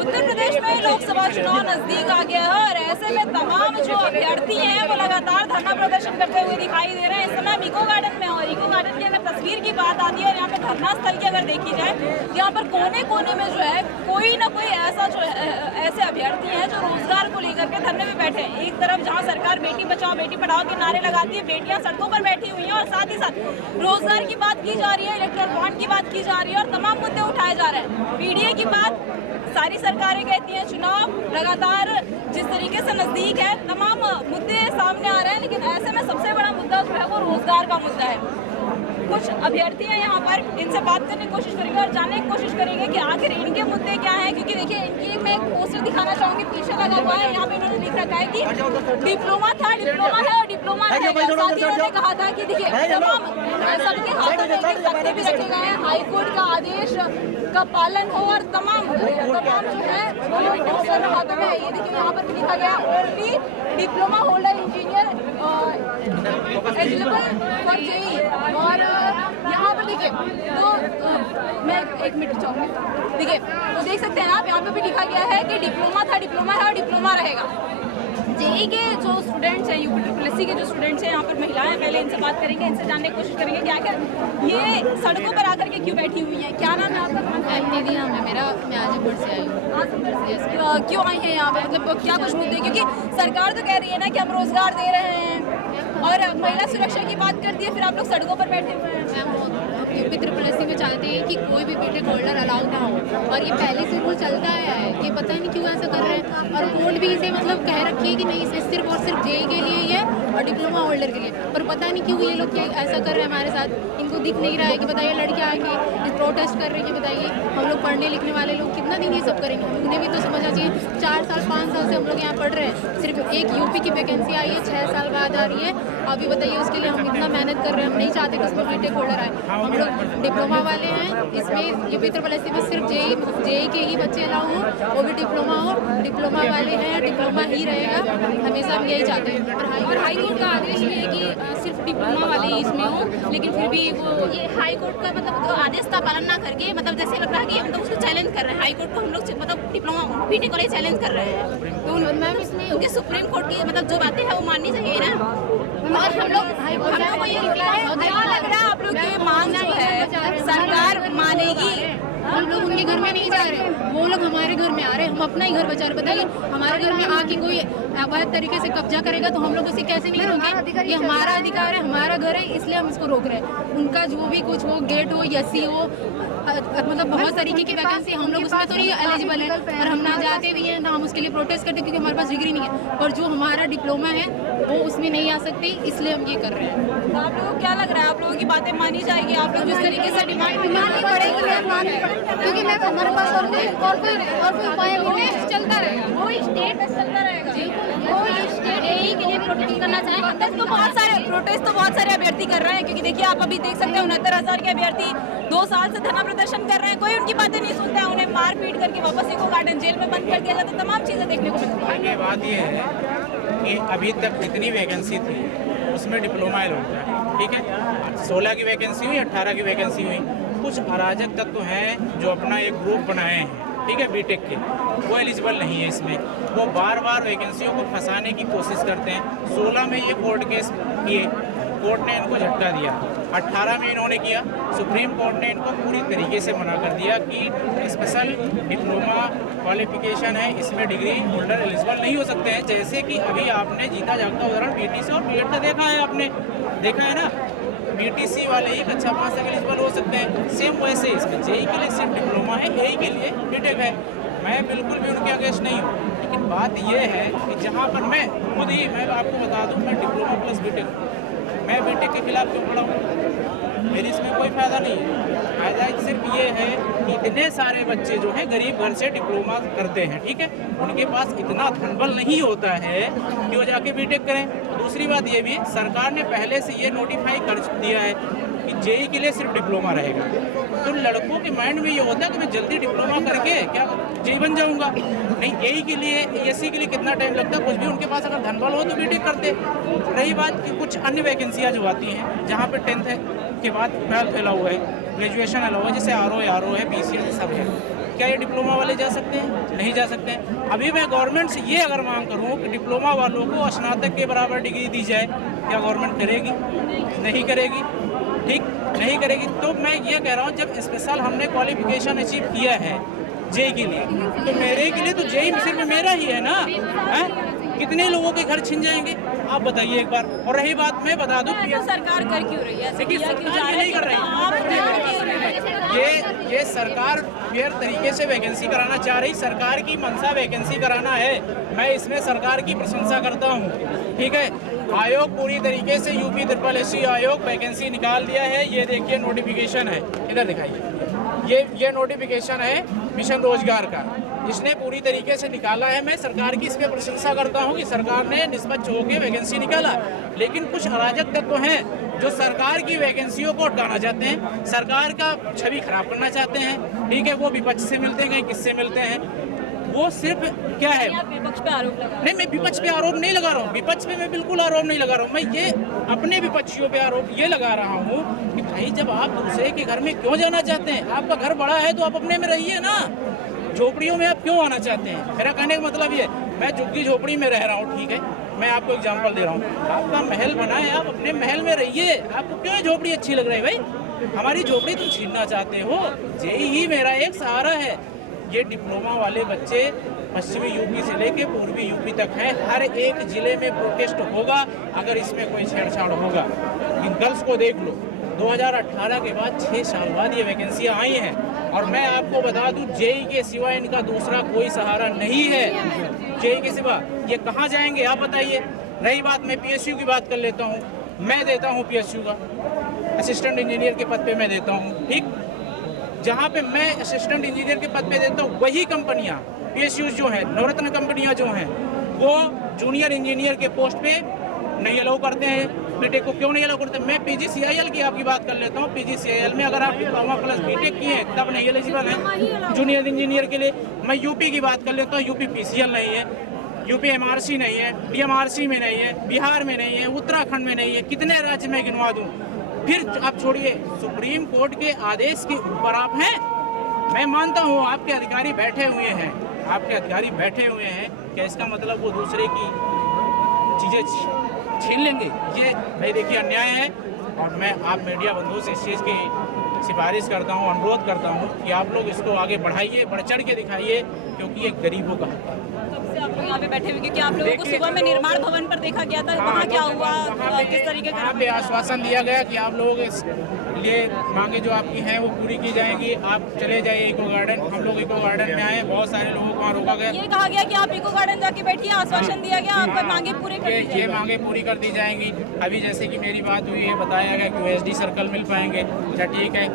उत्तर प्रदेश में लोकसभा चुनाव नजदीक आ गया है और ऐसे में तमाम जो अभ्यर्थी हैं वो लगातार धरना प्रदर्शन करते हुए दिखाई दे रहे हैं। इस समय हम इको गार्डन में और इको गार्डन की अगर तस्वीर की बात आती है और यहाँ पे धरना स्थल की अगर देखी जाए, यहाँ पर कोने कोने में जो है कोई ना कोई ऐसा जो ऐसे अभ्यर्थी हैं जो रोजगार को लेकर के धरने में बैठे हैं। एक तरफ जहाँ सरकार बेटी बचाओ बेटी पढ़ाओ के नारे लगाती है, बेटियां सड़कों पर बैठी हुई हैं और साथ ही साथ रोजगार की बात की जा रही है, इलेक्ट्रल बॉन्ड की बात की जा रही है और तमाम मुद्दे उठाए जा रहे हैं। पीडीए की बात सारी सरकारें कहती हैं, चुनाव लगातार जिस तरीके से नजदीक है तमाम मुद्दे सामने आ रहे हैं, लेकिन ऐसे में सबसे बड़ा मुद्दा जो है वो रोजगार का मुद्दा है। कुछ अभ्यर्थी हैं यहाँ पर, इनसे बात करने की कोशिश करेंगे और जानने की कोशिश करेंगे कि आखिर इनके मुद्दे क्या हैं। क्योंकि देखिए इनकी मैं एक पोस्टर दिखाना चाहूँगी, पीछे लगा हुआ है, यहाँ पे इन्होंने लिख रखा है कि डिप्लोमा था, डिप्लोमा है और डिप्लोमा रहेगा। साथ ही इन्होंने कहा था कि देखिए तमाम सबके हाथों में एक तख्ते भी रखे गए हैं, हाईकोर्ट का आदेश का पालन हो और तमाम जो है वो सर हाथों में है। ये देखिए यहाँ पर भी लिखा गया only diploma holder engineer eligible for JE. और यहाँ पर देखिए तो मैं एक मिनट चाहूँगी, देखिए तो देख सकते हैं आप, यहाँ पे भी लिखा गया है कि डिप्लोमा था, डिप्लोमा है और डिप्लोमा रहेगा। जेई के जो स्टूडेंट्स हैं, यूपीएससी के जो स्टूडेंट्स हैं, यहाँ पर महिलाएं, पहले इनसे बात करेंगे, इनसे जानने की कोशिश करेंगे कि आखिर ये सड़कों पर आकर के क्यों बैठी हुई हैं। क्या नाम है आपका? दीदी नाम है मेरा, मैं आजमगढ़ से आई हूँ। क्यों आई हैं यहाँ पे, मतलब क्या कुछ मुद्दे? क्योंकि सरकार तो कह रही है ना कि हम रोजगार दे रहे हैं और महिला सुरक्षा की बात करती है, फिर आप लोग सड़कों पर बैठे हुए हैं। यूपी ट्रिपल एससी में चाहते हैं कि कोई भी बीटेक होल्डर अलाउ ना हो, और ये पहले से रूल चलता आया है, ये पता नहीं क्यों ऐसा कर रहे हैं। और कोर्ट भी इसे मतलब कह रखी है कि नहीं, इसे सिर्फ और सिर्फ जेई के लिए ही है और डिप्लोमा होल्डर के लिए, पर पता नहीं क्यों ये लोग ऐसा कर रहे हैं हमारे साथ। इनको दिख नहीं रहा है कि बताइए लड़कियाँ आके प्रोटेस्ट कर रही है, बताइए हम लोग पढ़ने लिखने वाले लोग कितना दिन ये सब करेंगे। उन्हें भी तो समझना चाहिए, 4 साल 5 साल से हम लोग यहाँ पढ़ रहे हैं, सिर्फ एक यूपी की वैकेंसी आई है, 6 साल बाद आ रही है। अभी बताइए उसके लिए हम इतना मेहनत कर रहे हैं, हम नहीं चाहते कि उसमें बीटेक होल्डर आए। हम लोग डिप्लोमा वाले हैं, इसमें यूपी ट्रिपल एससी में सिर्फ जेई के ही बच्चे अलाउ हो, वो भी डिप्लोमा हो। डिप्लोमा वाले हैं, डिप्लोमा ही रहेगा, हमेशा हम यही चाहते हैं। और हाई कोर्ट का आदेश भी है कि सिर्फ डिप्लोमा वाले ही इसमें हो, लेकिन फिर भी वो ये हाई कोर्ट का मतलब जो आदेश का पालन ना करके, मतलब जैसे लग रहा है कि हम लोग उसको चैलेंज कर रहे हैं। हाई कोर्ट को हम लोग मतलब डिप्लोमा बीटेक वाले चैलेंज कर रहे हैं, तो मैम इसमें उनके सुप्रीम कोर्ट की मतलब जो बातें हैं वो माननी चाहिए ना। और हम लोग को ये क्या लग रहा है, आप लोग की मांग जो है सरकार मानेगी? हम लोग उनके घर में नहीं जा रहे, वो लोग हमारे घर में आ रहे हैं, हम अपना ही घर बचा रहे। बताइए हमारे घर में आके कोई अवैध तरीके से कब्जा करेगा तो हम लोग उसे कैसे नहीं रोकेंगे? ये हमारा अधिकार है, हमारा घर है, इसलिए हम इसको रोक रहे हैं। उनका जो भी कुछ हो, गेट हो, एससी हो, मतलब बहुत तरीके की वैकेंसी, हम लोग उसमें तो नहीं एलिजिबल है और हम ना जाते भी हैं ना हम उसके लिए प्रोटेस्ट करते क्योंकि हमारे पास डिग्री नहीं है। और जो हमारा डिप्लोमा है वो उसमें नहीं आ सकती, इसलिए हम ये कर रहे हैं। तो आप लोगों को क्या लग रहा है, आप लोगों की बातें मानी जाएगी? आप लोग जिस तरीके से डिमांड माननी पड़ेगी, क्योंकि मैम हमारे पास और कोई उपाय चलता रहेगा, वो स्टेट चलता रहेगा। वो स्टेट यही के लिए प्रोटेस्ट करना चाहें। प्रोटेस्ट तो बहुत सारे अभ्यर्थी कर रहे हैं, क्योंकि देखिए आप अभी देख सकते हैं 69,000 के अभ्यर्थी 2 साल से धरना प्रदर्शन कर रहे हैं, कोई उनकी बातें नहीं सुनता है। उन्हें मार पीट करके वापस इको गार्डन जेल में बंद कर दिया जाता है, तमाम चीजें देखने को मिलती है। बात ये है कि अभी तक जितनी वैकेंसी थी उसमें डिप्लोमा लोग हैं, ठीक है, 16 की वैकेंसी हुई, 18 की वैकेंसी हुई। कुछ अराजक तत्व हैं जो अपना एक ग्रुप बनाए हैं, ठीक है, बीटेक के, वो एलिजिबल नहीं है इसमें। वो बार बार वैकेंसियों को फंसाने की कोशिश करते हैं। 16 में ये कोर्ट केस किए, कोर्ट ने इनको झटका दिया। 18 में इन्होंने किया, सुप्रीम कोर्ट ने इनको पूरी तरीके से मना कर दिया कि स्पेशल डिप्लोमा क्वालिफिकेशन है, इसमें डिग्री होल्डर एलिजिबल नहीं हो सकते हैं। जैसे कि अभी आपने जीता जागता उदाहरण बीटीसी और बीएड का देखा है, आपने देखा है ना, बीटीसी वाले ही कक्षा 5 तक एलिजिबल हो सकते हैं। सेम वैसे इसमें जेई के लिए सिर्फ डिप्लोमा है, एई के लिए बीटेक है। मैं बिल्कुल भी उनके अगेंस्ट नहीं हूँ, लेकिन बात यह है कि जहाँ पर मैं खुद ही, मैं आपको बता दूँ, मैं डिप्लोमा प्लस बीटेक, मैं बीटेक के खिलाफ क्यों खड़ा हूँ? मेरी इसमें कोई फ़ायदा नहीं है। फ़ायदा सिर्फ ये है कि इतने सारे बच्चे जो हैं गरीब घर से डिप्लोमा करते हैं, ठीक है, उनके पास इतना धनबल नहीं होता है कि वो जाके बीटेक करें। दूसरी बात ये भी, सरकार ने पहले से ये नोटिफाई कर दिया है कि जेई के लिए सिर्फ डिप्लोमा रहेगा। तो लड़कों के माइंड में ये होता है कि मैं जल्दी डिप्लोमा करके क्या जेई बन जाऊंगा। नहीं, एई के लिए, एससी के लिए कितना टाइम लगता है? कुछ भी उनके पास अगर धनबल हो तो बीटेक करते। रही बात कि कुछ अन्य वैकेंसियाँ जो आती हैं जहाँ पे 10th के बाद 12th अलाउ है, ग्रेजुएशन अलाउ है, जैसे आरओ है, पीसीएस सब है, क्या ये डिप्लोमा वाले जा सकते हैं? नहीं जा सकते हैं। अभी मैं गवर्नमेंट से ये अगर मांग करूं कि डिप्लोमा वालों को स्नातक के बराबर डिग्री दी जाए, क्या गवर्नमेंट करेगी? नहीं करेगी, ठीक नहीं करेगी। तो मैं ये कह रहा हूँ, जब स्पेशल हमने क्वालिफिकेशन अचीव किया है जेई के लिए, तो मेरे के लिए तो जेई सिर्फ मेरा ही है ना, है? कितने लोगों के घर छिन जाएंगे आप बताइए एक बार। और रही बात, मैं बता दूं, सरकार कर क्यों रही है? देखिए सरकार ये नहीं कर रही, ये सरकार फेयर तरीके से वैकेंसी कराना चाह रही। सरकार की मंशा वैकेंसी कराना है, मैं इसमें सरकार की प्रशंसा करता हूँ, ठीक है। आयोग पूरी तरीके से यूपी SSC आयोग वैकेंसी निकाल दिया है। ये देखिए नोटिफिकेशन है, इधर दिखाइए, ये नोटिफिकेशन है मिशन रोजगार का, जिसने पूरी तरीके से निकाला है। मैं सरकार की इसमें प्रशंसा करता हूं कि सरकार ने निष्पक्ष होकर वैकेंसी निकाला। लेकिन कुछ अराजक तत्व हैं जो सरकार की वैकेंसियों को हटाना चाहते हैं, सरकार का छवि खराब करना चाहते हैं, ठीक है। वो विपक्ष से मिलते हैं, किससे मिलते हैं, वो सिर्फ क्या है, विपक्ष पे आरोप लगा। नहीं, मैं विपक्ष पे आरोप नहीं लगा रहा हूँ, विपक्ष पे मैं बिल्कुल आरोप नहीं लगा रहा हूँ। मैं ये अपने विपक्षियों पे आरोप ये लगा रहा हूँ कि भाई जब आप दूसरे के घर में क्यों जाना चाहते हैं? आपका घर बड़ा है तो आप अपने में रहिए ना, झोपड़ियों में आप क्यों आना चाहते हैं? मेरा कहने का मतलब ये, मैं झुग्गी झोपड़ी में रह रहा हूँ, ठीक है, मैं आपको एग्जांपल दे रहा हूँ। आपका महल बना है, आप अपने महल में रहिए, आपको क्यों झोपड़ी अच्छी लग रही है? भाई हमारी झोपड़ी तुम छीनना चाहते हो। जेई ही मेरा एक सहारा है। ये डिप्लोमा वाले बच्चे पश्चिमी यूपी से लेके पूर्वी यूपी तक हैं, हर एक जिले में प्रोटेस्ट होगा अगर इसमें कोई छेड़छाड़ होगा। इन गर्ल्स को देख लो, 2018 के बाद 6 साल बाद ये वैकेंसियाँ आई हैं। और मैं आपको बता दूं, जेई के सिवा इनका दूसरा कोई सहारा नहीं है। जेई के सिवा ये कहाँ जाएंगे आप बताइए। रही बात, मैं PSU की बात कर लेता हूँ, मैं देता हूँ PSU का असिस्टेंट इंजीनियर के पद पे मैं देता हूँ, ठीक। जहाँ पे मैं असिस्टेंट इंजीनियर के पद पे देता हूँ, वही कंपनियाँ PSU जो है, नवरत्न कंपनियाँ जो हैं, वो जूनियर इंजीनियर के पोस्ट पे नहीं अलाउ करते हैं। बीटेक को क्यों नहीं अलाउ करते? मैं PGCIL की आपकी बात कर लेता हूँ। PGCIL में अगर आप डिप्लोमा प्लस बीटेक किए हैं तब नहीं एलिजिबल है जूनियर इंजीनियर के लिए। मैं यूपी की बात कर लेता हूँ, यूपी PCL नहीं है, यूपी MRC नहीं है, DMRC में नहीं है, बिहार में नहीं है, उत्तराखंड में नहीं है। कितने राज्य में गिनवा दूँ? फिर आप छोड़िए, सुप्रीम कोर्ट के आदेश के ऊपर आप हैं। मैं मानता हूँ आपके अधिकारी बैठे हुए हैं, आपके अधिकारी बैठे हुए हैं, क्या इसका मतलब वो दूसरे की चीज़ें छीन लेंगे? ये भाई देखिए अन्याय है। और मैं आप मीडिया बंधुओं से इस चीज़ की सिफारिश करता हूँ, अनुरोध करता हूँ कि आप लोग इसको आगे बढ़ाइए, बढ़ चढ़ के दिखाइए, क्योंकि ये गरीबों का है। आप लोग यहाँ पे बैठे हुए, क्योंकि आप लोगों को सुबह में निर्माण भवन पर देखा गया था, वहाँ क्या हुआ, किस तरीके का? वहाँ पे आश्वासन दिया गया कि आप लोगों के लिए मांगे जो आपकी हैं वो पूरी की जाएंगी, आप चले जाइए इको गार्डन। हम लोग इको गार्डन में आए, बहुत सारे लोगों को वहाँ रोका गया। ये कहा गया कि आप इको गार्डन जाके बैठिए, आश्वासन दिया गया आपका मांगे पूरे कर दी ये मांगे पूरी कर दी जाएंगी। अभी जैसे कि मेरी बात हुई है, बताया गया कि OSD सर्कल मिल पाएंगे। अच्छा ठीक है,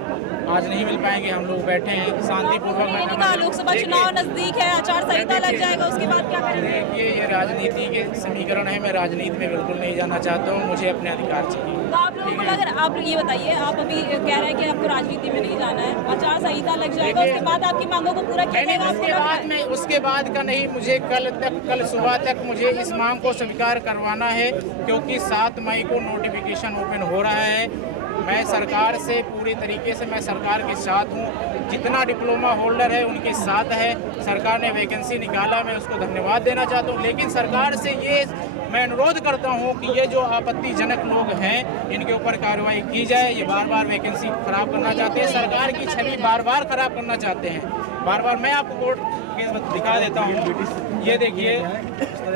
आज नहीं मिल पाएंगे, हम लोग बैठे हैं शांतिपूर्वक। लोकसभा चुनाव नजदीक है, आचार संहिता लग जाएगा, उसके बाद क्या करेंगे? देखिए ये राजनीति के समीकरण है, मैं राजनीति में बिल्कुल नहीं जाना चाहता हूँ, मुझे अपने अधिकार चाहिए। तो आप लोगों को लग रहा, आप ये बताइए, आप अभी कह रहे हैं कि आपको राजनीति में नहीं जाना है, आचार संहिता लग जाएगा, उसके बाद आपकी मांगों को पूरा किया जाएगा? उसके बाद का नहीं, मुझे कल सुबह तक मुझे इस मांग को स्वीकार करवाना है, क्योंकि 7 मई को नोटिफिकेशन ओपन हो रहा है। मैं सरकार से पूरी तरीके से, मैं सरकार के साथ हूँ, जितना डिप्लोमा होल्डर है उनके साथ है। सरकार ने वैकेंसी निकाला, मैं उसको धन्यवाद देना चाहता हूँ। लेकिन सरकार से ये मैं अनुरोध करता हूँ कि ये जो आपत्तिजनक लोग हैं इनके ऊपर कार्रवाई की जाए। ये बार बार वैकेंसी खराब करना चाहते हैं, सरकार की छवि बार बार खराब करना चाहते हैं, बार बार। मैं आपको कोर्ट केस दिखा देता हूँ, ये देखिए,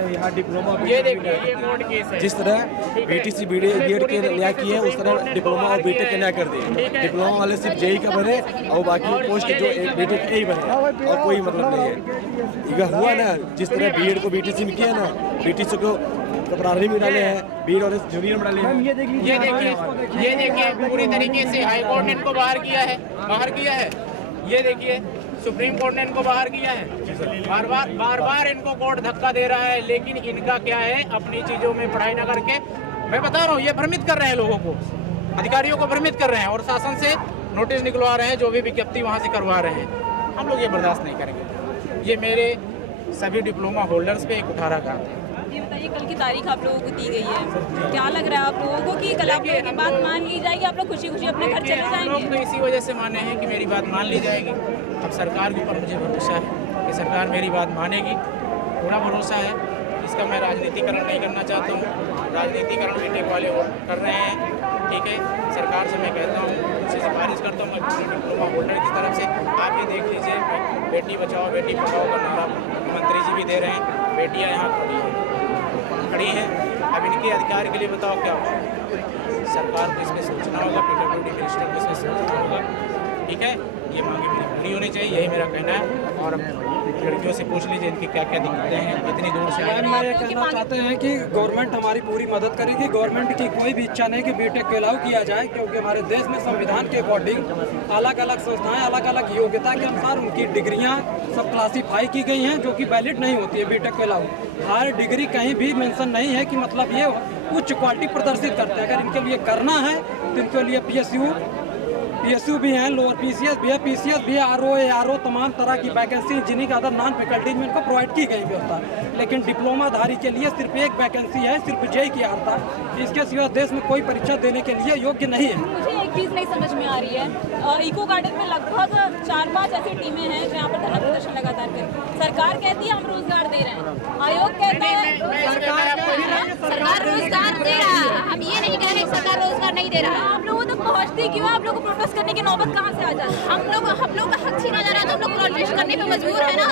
यहाँ डिप्लोमा, ये देखिए, ये कोर्ट केस है। जिस तरह BTC BEd के न्याय किए हैं, उस तरह डिप्लोमा और बीटेक के न्याय कर दिए। डिप्लोमा वाले सिर्फ जेई का बने और बाकी पोस्ट जो बीटेक के ही बने, और कोई मतलब नहीं है। ये हुआ ना, जिस तरह BEd को BTC में किया ना, BTC को प्रारंभिक में डाले हैं, BEd और जूनियर में डाले हैं। ये देखिए पूरी तरीके से हाई कोर्ट ने इनको बाहर किया है। ये देखिए सुप्रीम कोर्ट ने इनको बाहर किया है। बार बार इनको कोर्ट धक्का दे रहा है, लेकिन इनका क्या है, अपनी चीजों में पढ़ाई न करके, मैं बता रहा हूँ, ये भ्रमित कर रहे हैं लोगों को, अधिकारियों को भ्रमित कर रहे हैं, और शासन से नोटिस निकलवा रहे हैं, जो भी विज्ञप्ति वहाँ से करवा रहे हैं। हम लोग ये बर्दाश्त नहीं करेंगे। ये मेरे सभी डिप्लोमा होल्डर्स पे एक कुठाराघात है। ये बताइए, कल की तारीख आप लोगों को दी गई है, क्या लग रहा है आप लोगों को कि कल आप लोगों की बात मान ली जाएगी, आप लोग खुशी खुशी अपने घर चले हम लोग जाएंगे? तो इसी वजह से माने हैं कि मेरी बात मान ली जाएगी। अब सरकार के ऊपर मुझे भरोसा है कि सरकार मेरी बात मानेगी, पूरा भरोसा है। इसका मैं राजनीतिकरण नहीं करना चाहता हूँ। राजनीतिकरण बीटेक वाले वो कर रहे हैं, ठीक है। सरकार से मैं कहता हूँ, उनसे सिफारिश करता हूँ, मैं डिप्लोमा होल्डर की तरफ से आप ये देख लीजिए, बेटी बचाओ बेटी पढ़ाओ का नारा मुख्यमंत्री जी भी दे रहे हैं। बेटियाँ यहाँ खड़ी हैं। अब इनके अधिकार के लिए बताओ क्या होगा? सरकार को इसमें सोचना होगा, पीडब्ल्यूडी मिनिस्टर को इसमें सोचना होगा, ठीक है। ये मांगे मेरी पूरी होनी चाहिए, यही मेरा कहना है। और लड़कियों से पूछ लीजिए इनकी क्या क्या दिक्कतें हैं, कितनी दूर से आए। मैं ये कहना चाहते हैं कि गवर्नमेंट हमारी पूरी मदद करेगी। गवर्नमेंट की कोई भी इच्छा नहीं कि बीटेक को अलाउ किया जाए, क्योंकि हमारे देश में संविधान के अकॉर्डिंग अलग अलग संस्थाएं अलग अलग योग्यता के अनुसार उनकी डिग्रियां सब क्लासीफाई की गई हैं, जो कि वैलिड नहीं होती है बीटेक को अलाउ। हर डिग्री कहीं भी मेंशन नहीं है कि मतलब ये उच्च क्वालिटी प्रदर्शित करते हैं। अगर इनके लिए करना है तो इनके लिए पीएसयू भी हैं, लोअर पीसीएस भी है, पीसीएस भी है, आरओ तमाम तरह की vacancy engineering other non faculties में इनको प्रोवाइड की गई व्यवस्था। लेकिन डिप्लोमाधारी के लिए सिर्फ एक वैकेंसी है, सिर्फ जेई की अर्हता। इसके सिवा देश में कोई परीक्षा देने के लिए योग्य नहीं है। मुझे एक चीज़ नहीं समझ में आ रही है, इको गार्डन में लगभग 4-5 ऐसी टीमें हैं जहाँ पर धरना प्रदर्शन लगातार करें। सरकार कहती है हम रोजगार दे रहे हैं, आयोग कहता है सरकार रोजगार दे रहा है। हम ये नहीं कह रहे सरकार रोजगार नहीं दे रहा है। आप लोगों तक पहुँचती क्यों है? आप लोगों को प्रोटेस्ट करने की नौबत कहाँ से आ जाती है? हम लोग का हक छीना जा रहा है तो हम लोग प्रोटेस्ट करने पे मजबूर है ना।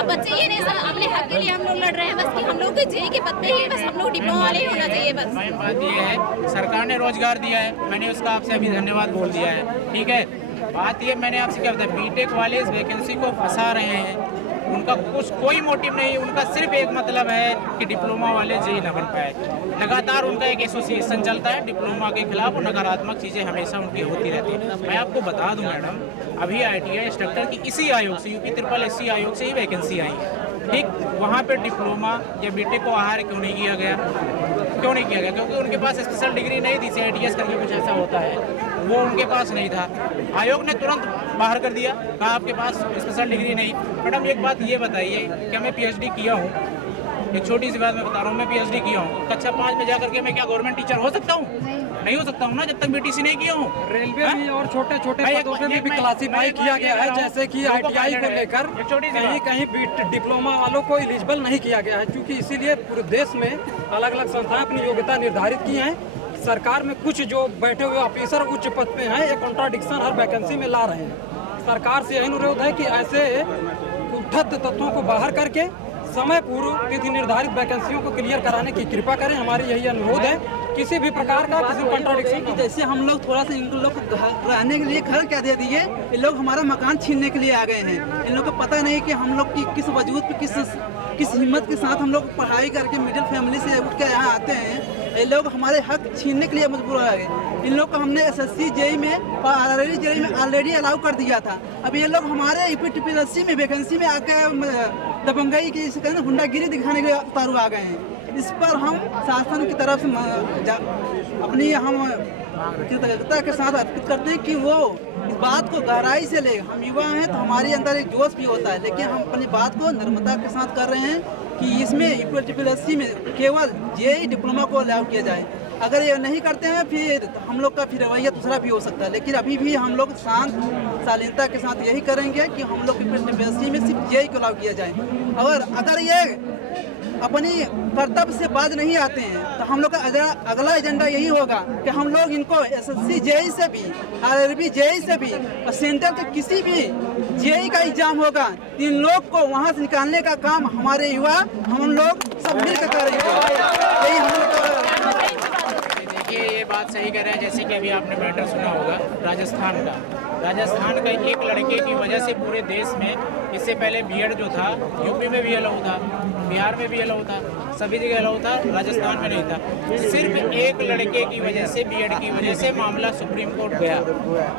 अब बच्चे ये नहीं अपने हक के लिए हम लोग लड़ रहे हैं, बस कि हम लोग के जेई के पद पे ही बस हम लोग डिप्लोमा वाले ही होना चाहिए बस। बात ये है, सरकार ने रोजगार दिया है, मैंने उसका आपसे अभी धन्यवाद बोल दिया है, ठीक है। बात ये मैंने आपसे क्या बताया, बीटेक वाले इस वैकेंसी को फंसा रहे हैं। उनका कुछ कोई मोटिव नहीं, उनका सिर्फ एक मतलब है कि डिप्लोमा वाले जेई न बन पाए। लगातार उनका एक एसोसिएशन चलता है डिप्लोमा के खिलाफ, और नकारात्मक चीज़ें हमेशा उनकी होती रहती है। मैं आपको बता दूं मैडम, अभी ITI इंस्ट्रक्टर की इसी आयोग से, यूपी SSSC आयोग से ही वैकेंसी आई है, ठीक। वहाँ पे डिप्लोमा या बीटेक को आहार क्यों नहीं किया गया? क्यों नहीं किया गया? क्योंकि उनके पास स्पेशल डिग्री नहीं थी, CITS करके कुछ ऐसा होता है, वो उनके पास नहीं था। आयोग ने तुरंत बाहर कर दिया, कहा आपके पास स्पेशल डिग्री नहीं। मैडम एक बात ये बताइए, क्या मैं PhD किया हूँ? एक छोटी सी बात मैं बता रहा हूँ, मैं PhD किया हूँ, कक्षा 5 में जाकर के मैं क्या गवर्नमेंट टीचर हो सकता हूँ? नहीं हो सकता हूँ ना, जब तक BTC नहीं किया हूँ। रेलवे में और छोटे छोटे पदों पे भी क्लासीफाई किया गया है, जैसे कि ITI को लेकर कहीं कहीं डिप्लोमा वालों को एलिजिबल नहीं किया गया है, क्योंकि इसीलिए पूरे देश में अलग अलग संस्थाएं अपनी योग्यता निर्धारित की हैं। सरकार में कुछ जो बैठे हुए ऑफिसर उच्च पद पे हैं, ये कॉन्ट्राडिक्शन हर वैकेंसी में ला रहे हैं। सरकार से यही अनुरोध है कि ऐसे उद्धत तत्वों को बाहर करके समय पूर्व तिथि निर्धारित वैकेंसियों को क्लियर कराने की कृपा करें। हमारी यही अनुरोध है। किसी भी प्रकार का किसी कॉन्ट्राडिक्शन कि जैसे हम लोग थोड़ा सा इन लोग को रहने के लिए घर क्या दे दिए, ये लोग हमारा मकान छीनने के लिए आ गए हैं। इन लोग को पता नहीं कि हम लोग की किस वजूद पे किस हिम्मत के साथ हम लोग पढ़ाई करके मिडिल फैमिली से उठ के यहाँ आते हैं। ये लोग हमारे हक छीनने के लिए मजबूर हो गए। इन लोग को हमने SSC जेई में और RRB जेई में ऑलरेडी अलाउ कर दिया था। अब ये लोग हमारे UPSSC में वैकेंसी में आकर दबंगई की गुंडागिरी दिखाने के उतारू आ गए हैं। इस पर हम शासन की तरफ से अपनी हम कृतज्ञता के साथ अर्पित करते हैं कि वो इस बात को गहराई से ले। हम युवा हैं तो हमारे अंदर एक जोश भी होता है, लेकिन हम अपनी बात को नम्रता के साथ कर रहे हैं कि इसमें UPSSC में केवल जेई डिप्लोमा को अलाउ किया जाए। अगर ये नहीं करते हैं फिर हम लोग का फिर रवैया दूसरा भी हो सकता है, लेकिन अभी भी हम लोग शांत शालीनता के साथ यही करेंगे कि हम लोग UPSSC में सिर्फ जेई को अलाउ किया जाए। और अगर ये अपनी कर्तव्य से बाज नहीं आते हैं तो हम लोग का अगला एजेंडा यही होगा कि हम लोग इनको SSC जेई से भी RRB जेई से भी और सेंटर के किसी भी जेई का एग्जाम होगा, इन लोग को वहाँ से निकालने का काम हमारे युवा हम लोग सब मिलकर करेंगे। यही हम लोग देखिए ये बात सही कह रहे हैं। जैसे कि अभी आपने मैटर सुना होगा राजस्थान का एक लड़के की वजह से पूरे देश में, इससे पहले बीएड जो था यूपी में भी अलाउ था, बिहार में भी अलाउ था, सभी जगह अलाउ था, राजस्थान में नहीं था। सिर्फ एक लड़के की वजह से, बीएड की वजह से मामला सुप्रीम कोर्ट गया।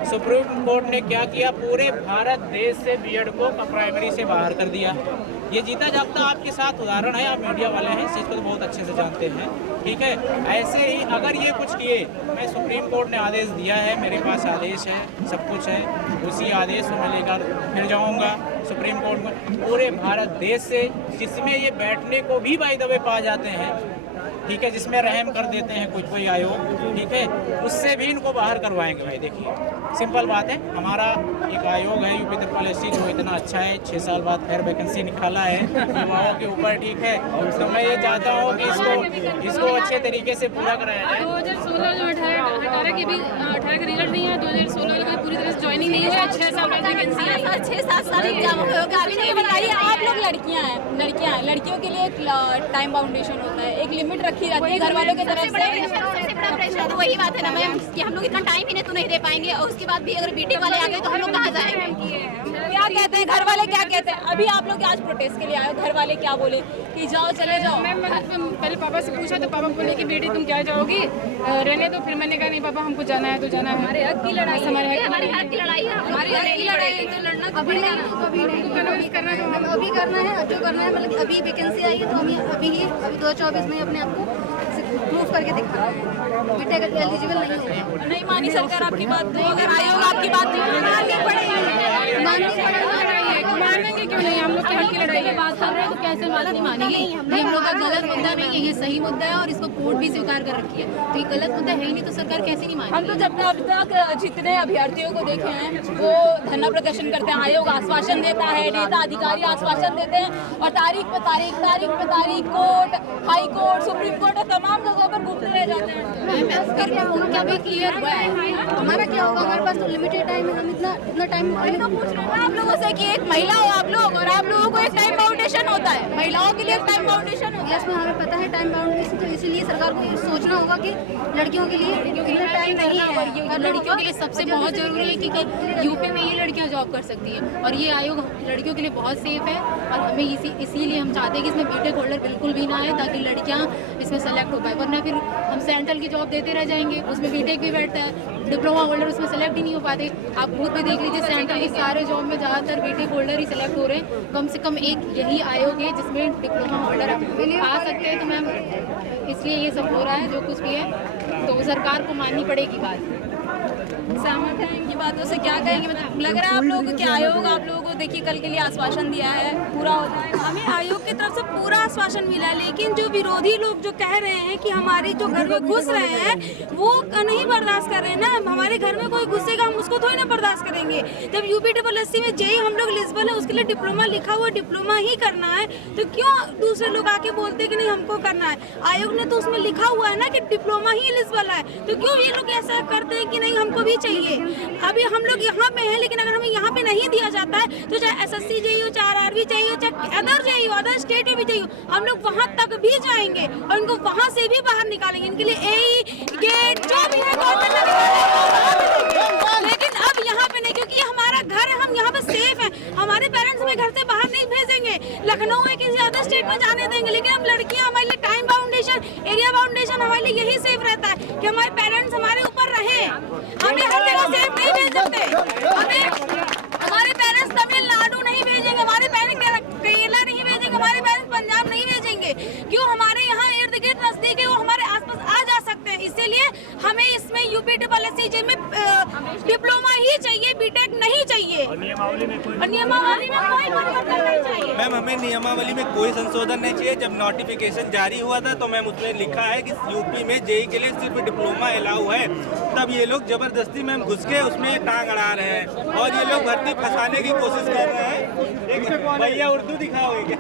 सुप्रीम कोर्ट ने क्या किया, पूरे भारत देश से बीएड को प्राइमरी से बाहर कर दिया। ये जीता जागता आपके साथ उदाहरण है, आप मीडिया वाले हैं, इस चीज़ को तो बहुत अच्छे से जानते हैं, ठीक है। ऐसे ही अगर ये कुछ किए, मैं सुप्रीम कोर्ट ने आदेश दिया है, मेरे पास आदेश है, सब कुछ है, उसी आदेश देशों में लेकर फिर जाऊंगा सुप्रीम कोर्ट में, पूरे भारत देश से, जिसमें ये बैठने को भी बाय द वे पा जाते हैं, ठीक है, जिसमें रहम कर देते हैं कुछ कोई आयोग, ठीक है, उससे भी इनको बाहर करवाएंगे भाई। देखिए सिंपल बात है, हमारा एक आयोग है यूपी ट्रिपल एससी जो इतना अच्छा है, 6 साल बाद फिर वैकेंसी निकाला है युवाओं के ऊपर, ठीक है, तो मैं ये चाहता हूँ कि इसको अच्छे तरीके से पूरा कराया जाए। 2016 जो 18 के भी 18 का रिजल्ट नहीं है, 2016 का पूरी तरह से ज्वाइनिंग नहीं है, 6 साल बाद वैकेंसी है, 6-7 साल एग्जाम होगा। अभी ये बताइए, आप लोग लड़कियां हैं, लड़कियों के लिए एक टाइम बाउंडेशन होता है, एक लिमिट रखी रहती है घर वालों की तरफ से। सबसे बड़ा प्रेशर तो वही बात है ना मैम कि हम लोग इतना टाइम ही नहीं दे पाएंगे, और उसके बाद भी अगर बीटेक वाले आ गए तो हम लोग कहाँ जाएंगे? क्या कहते हैं घर वाले, क्या कहते हैं? अभी आप लोग आज प्रोटेस्ट के लिए आए हो, घर वाले क्या बोले कि जाओ चले जाओ? मैम पहले पापा से पूछा तो पापा बोले कि बेटी तुम क्या जाओगी, रहने दो। फिर मैंने कहा नहीं पापा हमको जाना है तो जाना है, हमारे हक की लड़ाई, हमारे हक की लड़ाई है, हमारे हक की लड़ाई है, तो लड़ना तो पड़ेगा ना। अभी करना है, अभी करना है, जो करना है, मतलब अभी वैकेंसी आई है तो हमें अभी 2024 में अपने आप को प्रूफ करके दिखाना है, बीटेक एलिजिबल नहीं होगा। नहीं मानी सरकार आपकी बात, नहीं अगर आयोग आपकी बात नहीं माननी पड़ेगी, मानेंगे क्यों नहीं? हम लोग की हक की लड़ाई की बात कर रहे हैं तो कैसे बात नहीं मानेंगे? ये हम लोग का गलत मुद्दा नहीं है, ये सही मुद्दा है और इसको कोर्ट भी स्वीकार कर रखी है, तो ये गलत मुद्दा है ही नहीं, तो सरकार कैसे नहीं मानेगी? हम तो जब अब तक जितने अभ्यर्थियों को देखे हैं वो धरना प्रदर्शन करते हैं, आयोग आश्वासन देता है, नेता अधिकारी आश्वासन देते हैं, और तारीख पे तारीख court, high court, supreme court और तमाम जगहों पर घूमते रह जाते हैं। फिर उनका भी क्लियर हुआ है, हमारा क्या होगा? हमारे पास तो लिमिटेड टाइम है, हम इतना टाइम तो पूछ रहे हैं आप लोगों से कि एक महिला हो आप लोग, और आप लोगों को एक टाइम बाउंडेशन होता है, महिलाओं के लिए एक टाइम बाउंडेशन होता है। इसमें हमें पता है टाइम बाउंडेशन, तो इसीलिए सरकार को ये सोचना होगा कि लड़कियों के लिए इतना टाइम नहीं है, और लड़कियों के लिए सबसे बहुत जरूरी है क्योंकि यूपी में ये लड़कियां जॉब कर सकती हैं, और ये आयोग लड़कियों के लिए बहुत सेफ है, और हमें इसीलिए हम चाहते हैं कि इसमें बीटेक होल्डर बिल्कुल भी ना आए, ताकि लड़कियां इसमें सेलेक्ट हो पाए, वरना फिर हम सेंट्रल की जॉब देते रह जाएंगे, उसमें बीटेक भी बैठता है, डिप्लोमा होल्डर उसमें सेलेक्ट ही नहीं हो पाते। आप खुद भी देख लीजिए, सेंट्रल के सारे जॉब में ज़्यादातर बीटेक होल्डर ही सेलेक्ट हो रहे हैं, कम से कम एक यही आयोग है जिसमें डिप्लोमा होल्डर आ सकते हैं। तो मैम इसलिए ये सब हो रहा है जो कुछ भी है, तो सरकार को माननी पड़ेगी बात। सहमत हैं इनकी बातों से? क्या कहेंगे? मतलब लग रहा है आप लोगों को कि आयोग आप लोगों को देखिए कल के लिए आश्वासन दिया है, पूरा होता है? हमें आयोग की तरफ से पूरा आश्वासन मिला है, लेकिन जो विरोधी लोग जो कह रहे हैं कि हमारे जो घर में घुस रहे हैं वो नहीं बर्दाश्त कर रहे हैं ना। हमारे घर में कोई घुसेगा, हम उसको थोड़ी ना बर्दाश्त करेंगे। जब यूपी ट्रिपल एससी में जेई हम लोग एलिजिबल है, उसके लिए डिप्लोमा लिखा हुआ, डिप्लोमा ही करना है, तो क्यों दूसरे लोग आके बोलते कि नहीं हमको करना है? आयोग ने तो उसमें लिखा हुआ है ना कि डिप्लोमा ही एलिजिबल है, तो क्यों ये लोग ऐसा करते हैं कि नहीं हमको भी चाहिए? अभी हम लोग यहाँ पे हैं, लेकिन अगर हमें यहाँ पे नहीं दिया जाता है तो चाहे एसएससी जेई हो, चाहे आरआरबी जेई हो, चाहे अदर जेई हो, अदर स्टेट में भी जेई हो, हम लोग वहाँ तक भी जाएंगे और उनको वहाँ से भी बाहर निकालेंगे। इनके लिए एई गेट जो भी है गवर्नमेंट ने निकाला, लेकिन अब यहाँ पे नहीं, क्योंकि ये हमारा घर है, हम यहाँ पे सेफ हैं। हमारे पेरेंट्स हमें घर से बाहर नहीं भेजेंगे, लखनऊ या किसी अदर स्टेट में जाने देंगे, लेकिन हम लड़कियाँ, हमारे लिए टाइम बाउंडेशन, एरिया बाउंडेशन हमारे लिए यही सेफ रहता है कि हमारे पेरेंट्स हमारे ऊपर रहे। हमें हर जगह सेफ नहीं भेज सकते, हमें हमारे पेरेंट्स तमिलनाडु नहीं भेजेंगे, हमारे पेरेंट्स केरला नहीं भेजेंगे, हमारे पेरेंट्स पंजाब नहीं भेजेंगे। क्यों? हमारे यहाँ इर्द गिर्द नजदीक है, वो हमारे आसपास आ जा सकते हैं। इसीलिए हमें इसमें यूपी ट्रिपल एससी में डिप्लोमा ही चाहिए, बीटेक नहीं चाहिए, और नियमावली में कोई परिवर्तन नहीं चाहिए। मैम हमें नियमावली में कोई संशोधन नहीं चाहिए। जब नोटिफिकेशन जारी हुआ था तो मैम उसमें लिखा है कि यूपी में जेई के लिए सिर्फ डिप्लोमा अलाउ है, तब ये लोग जबरदस्ती मैम घुस के उसमें टांग अड़ा रहे हैं और ये लोग भर्ती फंसाने की कोशिश कर रहे हैं। भैया उर्दू दिखाओगे क्या?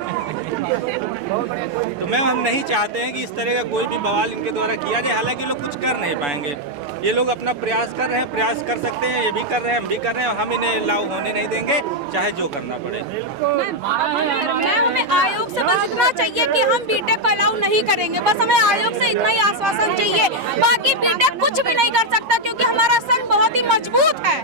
तो मैम हम नहीं चाहते हैं कि इस तरह का कोई भी बवाल इनके द्वारा किया जाए, हालांकि लोग कुछ कर नहीं पाएंगे। ये लोग अपना प्रयास कर रहे हैं, प्रयास कर सकते हैं, ये भी कर रहे हैं, हम भी कर रहे हैं, और हम इन्हें अलाउ होने नहीं देंगे, चाहे जो करना पड़े। हमें आयोग से बस इतना चाहिए कि हम बीटेक को अलाउ नहीं करेंगे, बस हमें आयोग से इतना ही आश्वासन चाहिए। बाकी बीटेक कुछ भी नहीं कर सकता, क्योंकि हमारा संघ बहुत ही मजबूत है,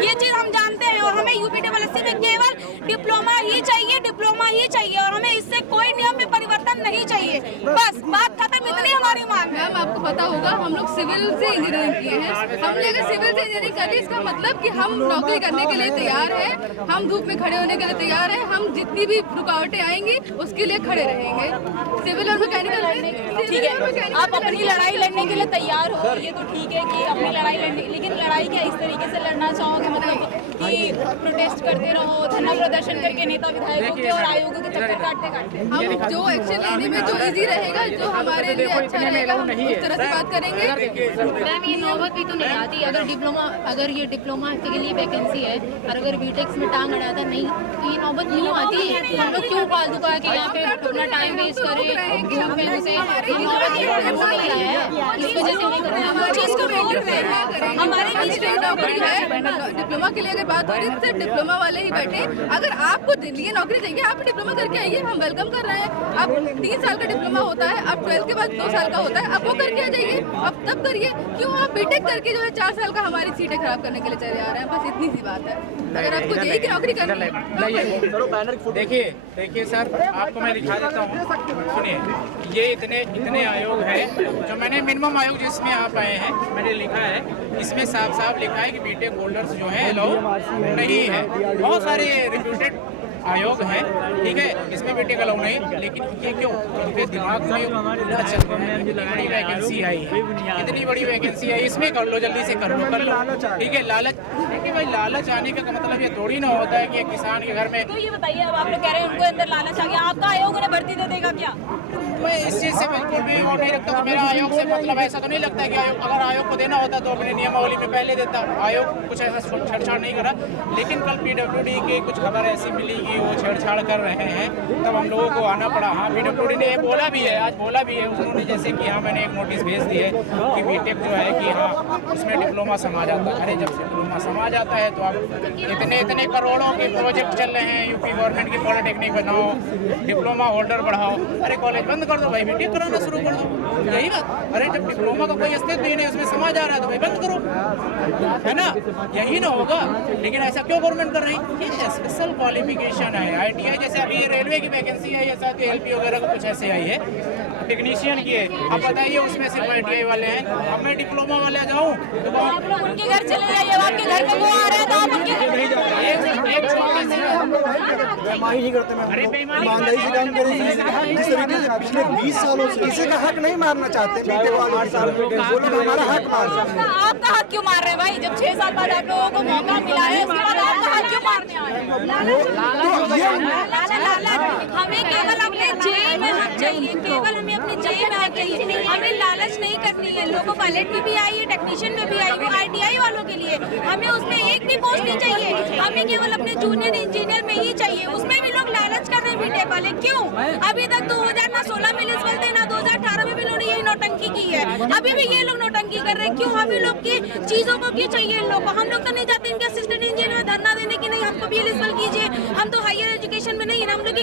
ये चीज हम जानते हैं। और हमें यूपी ट्रिपल एससी में केवल डिप्लोमा ही चाहिए, डिप्लोमा ही चाहिए, और हमें इससे कोई नियम में परिवर्तन संशोधन नहीं चाहिए, बस बात खत्म, इतनी हमारी मांग है। मैम आपको पता होगा हम लोग सिविल से इंजीनियरिंग किए हैं, हमने अगर सिविल से इंजीनियरिंग करी इसका मतलब कि हम नौकरी करने के लिए तैयार हैं, हम धूप में खड़े होने के लिए तैयार हैं, हम जितनी भी रुकावटें आएंगी उसके लिए खड़े रहेंगे। सिविल और मैकेनिकल ठीक है, आप अपनी लड़ाई लड़ने के लिए तैयार हो, ये तो ठीक है कि अपनी लड़ाई लड़ने, लेकिन लड़ाई क्या इस तरीके से लड़ना चाहोगे, मतलब कि प्रोटेस्ट करते रहो, धरना प्रदर्शन करके नेता विधायकों के और आयोगों के चक्कर काटते हम जो एक्शन लेने में जो इजी रहेगा, जो हमारे लिए अच्छा रहेगा, हम उस तरह से बात करेंगे। मैम ये नौबत भी तो नहीं आती, अगर ये डिप्लोमा के लिए वैकेंसी है और अगर बीटेक्स में टांग अड़ाता नहीं तो ये नौबत क्यों आती है? हम लोग क्यों फालतू का कि यहाँ पे अपना टाइम वेस्ट करें धूप में उसे, इस वजह से नहीं कर रहे हैं। हमारे बीच में नौकरी है, डिप्लोमा के लिए अगर बात हो रही है तो डिप्लोमा वाले ही बैठे, अगर आपको ये नौकरी चाहिए आप डिप्लोमा करके आइए, हम वेलकम कर रहे हैं। अब 3 साल का डिप्लोमा होता है, अब 12 के बाद 2 साल का होता है, अब वो करके आ जाइए, अब तब करिए। क्यों आप बीटेक करके जो है 4 साल का हमारी सीटें खराब करने के लिए चले आ रहे हैं? बस इतनी सी बात है। अगर आपको जेईई की नौकरी करनी है, देखिए सर, आपको मैं दिखा देता हूँ, सुनिए, ये इतने आयोग है, जो मैंने मिनिमम आयोग जिसमें आप आए हैं मैंने लिखा है, इसमें साफ साफ लिखा है कि बीटेक होल्डर्स जो है अलाउ नहीं है। बहुत सारे रिप्यूटेड आयोग है, ठीक है, इसमें बीटेक अलाउ नहीं, लेकिन ये क्यों? उनके दिमाग में उल्टा चल रहा है, इतनी बड़ी वैकेंसी आई है, इतनी बड़ी वैकेंसी आई, इसमें कर लो, जल्दी से कर लो, ठीक है। लालच, देखिए भाई, लालच आने का मतलब ये थोड़ी ना होता है कि एक किसान के घर में। तो ये बताइए, अब आप लोग कह रहे हैं उनको अंदर लालच आ गया, आपका आयोग उन्हें भर्ती दे देगा क्या? मैं इस चीज़ से बिल्कुल भी वो नहीं रखता, तो मेरा आयोग से मतलब ऐसा तो नहीं लगता है कि अगर आयोग को देना होता तो अपने नियमावली में पहले देता। आयोग कुछ ऐसा छेड़छाड़ नहीं करा, लेकिन कल PWD की कुछ खबर ऐसी मिली कि वो छेड़छाड़ कर रहे हैं, तब हम लोगों को आना पड़ा। हाँ, PWD ने ये बोला भी है, आज बोला भी है उन्होंने, जैसे कि हाँ मैंने एक नोटिस भेज दी है कि बीटेक जो है कि हाँ उसमें डिप्लोमा समा जाता है। अरे जब डिप्लोमा समा जाता है तो आप इतने करोड़ों के प्रोजेक्ट चल रहे हैं, यूपी गवर्नमेंट की पॉलिटेक्निक बनाओ, डिप्लोमा होल्डर बढ़ाओ, अरे कॉलेज बंद कर दो भाई, बीटेक कराना शुरू कर दो, यही बात। अरे जब डिप्लोमा का कोई अस्तित्व ही नहीं, उसमें समा जा रहा है तो भाई बंद करो, है ना, यही ना होगा। लेकिन ऐसा क्यों गवर्नमेंट कर रही है? ये स्पेशल क्वालिफिकेशन है, ITI जैसे अभी रेलवे की वैकेंसी है, या साथ ही LP वगैरह का कुछ ऐसे आई है, टेक्नीशियन की है। अब बताइए उसमें सिर्फ ITI वाले हैं, अब मैं डिप्लोमा वाले जाऊँ तो आप लोग उनके घर चले जाइए, आपके घर पे वो आ रहे हैं तो आप उनके घर नहीं जाओगे। एक छोटी सी बेईमानी नहीं करते मैम, ईमानदारी से काम करें। जिस तरीके से पिछले 20 सालों से किसी का हक नहीं मारना चाहते, बीटेक वाले 8 साल वो लोग हमारा हक मार रहे हैं। आपका हक क्यों मार रहे हैं भाई? जब 6 साल बाद आप लोगों को मौका मिला है, उसके बाद आपका हक क्यों मारने आए? हमें केवल अपने जेई में हक चाहिए, केवल हमें अपनी जेई में हक चाहिए, हमें लालच नहीं करनी है। लोगों पायलट में भी आई है, टेक्नीशियन में भी आई, वो ITI वालों के लिए, हमें उसमें एक भी पोस्ट नहीं चाहिए, हमें केवल अपने जूनियर इंजीनियर में ही चाहिए। उसमें भी लोग लालच कर रहे हैं बीटेक वाले, क्यों? अभी तक 2016 में लिस्ट थे ना, 2018 में भी इन्होंने यही नौटंकी की है, अभी भी ये लोग नौटंकी कर रहे हैं। क्यों? हम लोग की चीजों को क्यों चाहिए इन लोग को? हम लोग तो नहीं चाहते इनके असिस्टेंट इंजीनियर धरना देने की, नहीं हमको भी लिस्ट कीजिए, हम तो हायर एजुकेशन में नहीं है, हम लोग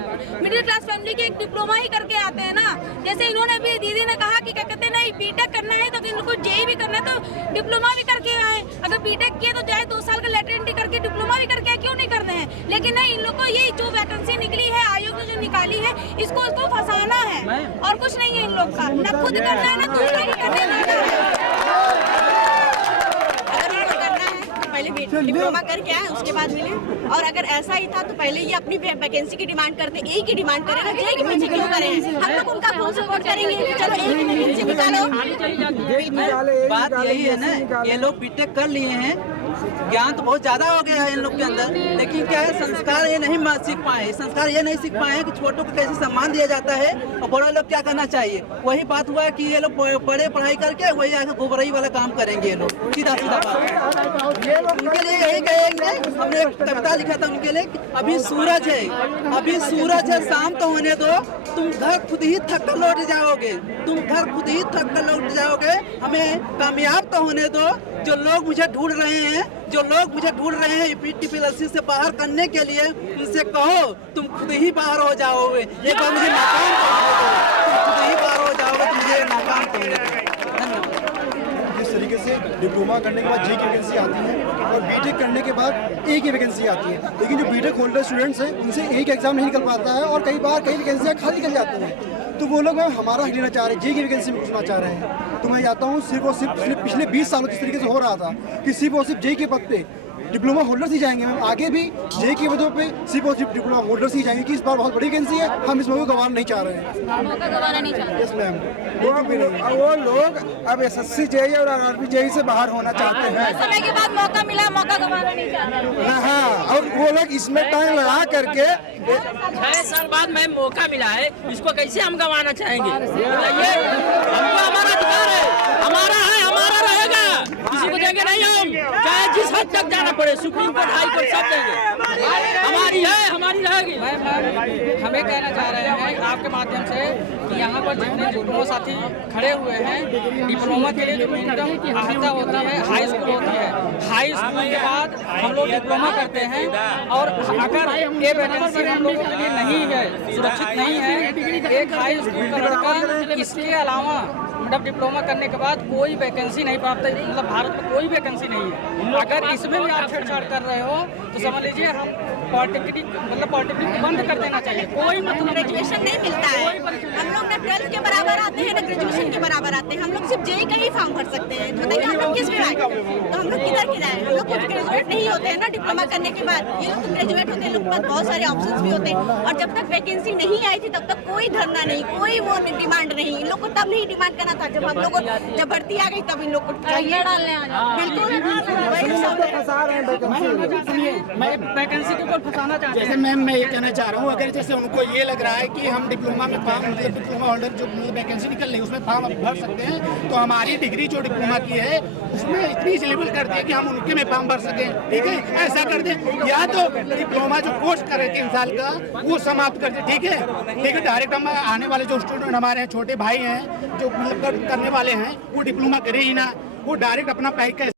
मिडिल क्लास फैमिली के एक डिप्लोमा ही करके आते हैं ना। जैसे इन्होंने भी दीदी ने कहा कि क्या कहते हैं, नहीं बीटेक करना है तो इनको जेई भी करना है तो डिप्लोमा भी करके आए। अगर बीटेक किए तो चाहे 2 साल का लेटर एंट्री करके डिप्लोमा भी करके आए, क्यों नहीं करते हैं? लेकिन नहीं, इन लोग को ये जो वैकेंसी निकली है, आयोग ने जो निकाली है, इसको फंसाना है और कुछ नहीं है इन लोग का, न खुद करना है ना दूसरा भी करने देना है। पहले डिप्लोमा करके आए, उसके बाद मिले। और अगर ऐसा ही था तो पहले ये अपनी वैकेंसी की डिमांड करते, एक ही डिमांड करें ना, जेई की पीछे क्यों करें? हम लोग उनका फुल सपोर्ट करेंगे, चलो एक ही वैकेंसी निकालो। बात यही है ना, ये लोग बीटेक कर लिए हैं, ज्ञान तो बहुत ज्यादा हो गया है इन लोग के अंदर, लेकिन क्या है, संस्कार ये नहीं सीख पाए, संस्कार ये नहीं सीख पाए कि छोटों को कैसे सम्मान दिया जाता है और बड़े लोग क्या करना चाहिए। वही बात हुआ कि ये लोग बड़े पढ़ाई करके वही आगे गोबरई वाला काम करेंगे ये लोग, सीधा सीधा बात। उनके लिए यही कहेंगे, हमने एक कविता लिखा था उनके लिए, अभी सूरज है, अभी सूरज है, शाम तो होने दो, तुम घर खुद ही थक कर लौट जाओगे, तुम घर खुद ही थक कर लौट जाओगे, हमें कामयाब तो होने दो। जो लोग मुझे ढूंढ रहे हैं, जो लोग मुझे ढूंढ रहे हैं PTPLC से बाहर करने के लिए, उनसे कहो तुम खुद ही बाहर हो जाओगे, एक बार मुझे नाकाम कर दो, तुम खुद ही बाहर हो जाओगे, तुम मुझे नाकाम कर दो। धन्यवाद। जिस तरीके से डिप्लोमा करने के बाद जेईई की वैकेंसी आती है और बीटेक करने के बाद एक ही वैकेंसी आती है, लेकिन जो बीटेक होल्डर स्टूडेंट्स हैं उनसे एक एग्जाम नहीं निकल पाता है और कई बार कई वैकेंसियाँ खाली निकल जाती हैं। तो वो लोग हमारा लेना चाह रहे हैं, जेई की वैकेंसी में घुसना चाह रहे हैं। तो मैं जाता हूँ सिर्फ और सिर्फ पिछले 20 सालों जिस तरीके से हो रहा था कि सिर्फ और सिर्फ जेई के पद पे डिप्लोमा होल्डर्स ही जाएंगे मैम, आगे भी जेई के पदों पे सिर्फ और सिर्फ डिप्लोमा होल्डर्स ही जाएंगे कि इस बार बहुत बड़ी वैकेंसी है, हम इस मौके को गंवाना नहीं चाह रहे हैं। मौका गंवाना नहीं चाहते। Yes ma'am. वो लोग अब एसएससी जेई और आरआरबी जेई से बाहर होना चाहते हैं। समय के बाद मौका मिला, मौका गंवाना नहीं चाहते। हाँ, और वो लोग इसमें टाइम लगा करके 6 साल बाद में मौका मिला है, इसको कैसे हम गंवाना चाहेंगे? बताइए, हमको हमारा अधिकार है, हमारा है, हमारा रहेगा, किसी को देंगे नहीं हम, चाहे जिस हद तक जाना पड़े, सुप्रीम कोर्ट, हाई कोर्ट सब देंगे, हमारी है, हमारी रहेगी। हमें कहना चाह रहे हैं आपके माध्यम से कि यहाँ पर जितने डिप्लोमा साथी खड़े हुए हैं, डिप्लोमा के लिए जो न्यूनतम अर्हता होती है हाई स्कूल होती है, हाई स्कूल के बाद हम लोग डिप्लोमा करते हैं, और अगर ये वैकेंसी हम लोगों के लिए नहीं है, सुरक्षित नहीं है, एक हाई स्कूल का लड़का इसके अलावा मतलब डिप्लोमा करने के बाद कोई वैकेंसी नहीं प्राप्त, मतलब भारत में कोई वैकेंसी नहीं है। अगर इसमें भी आप छेड़छाड़ कर रहे हो तो समझ लीजिए हम पॉलिटेक्निक बंद कर देना चाहिए। कोई मतलब ग्रेजुएशन नहीं मिलता है, हम लोग ना 12th के बराबर आते हैं ना ग्रेजुएशन के बराबर आते हैं, हम लोग सिर्फ जेई का ही फॉर्म भर सकते हैं। बताइए हम लोग किस विभाग, तो हम लोग किधर जाए? हम लोग कुछ ग्रेजुएट नहीं होते हैं ना डिप्लोमा करने के बाद, ये लोग तो ग्रेजुएट होते हैं, लोग के पास बहुत सारे ऑप्शंस भी होते हैं। और जब तक वैकेंसी नहीं आई थी तब तक कोई धरना नहीं, कोई वो डिमांड नहीं, इन लोग को तब नहीं डिमांड करना था जब हम लोग जब भर्ती आ गई तब इन लोग को चाहिए डालने आ जाए। वैकेंसी के ऊपर फंसाना चाहते हैं। जैसे मैम मैं ये कहना चाह रहा हूँ, अगर जैसे उनको ये लग रहा है कि हम डिप्लोमा में फॉर्म मतलब डिप्लोमा होल्डर जो वैकेंसी निकल रही है उसमें फॉर्म भर सकते हैं, तो हमारी डिग्री जो डिप्लोमा की है उसमें इतनी सिलेबल कर दिया कि हम उनके में फॉर्म भर सकें। ठीक है, ऐसा कर दें, या तो डिप्लोमा जो कोर्स कर रहे 3 साल का वो समाप्त कर दें। ठीक है, डायरेक्ट हम आने वाले जो स्टूडेंट हमारे हैं, छोटे भाई हैं जो मतलब करने वाले हैं, वो डिप्लोमा करे ही ना, वो डायरेक्ट अपना पैक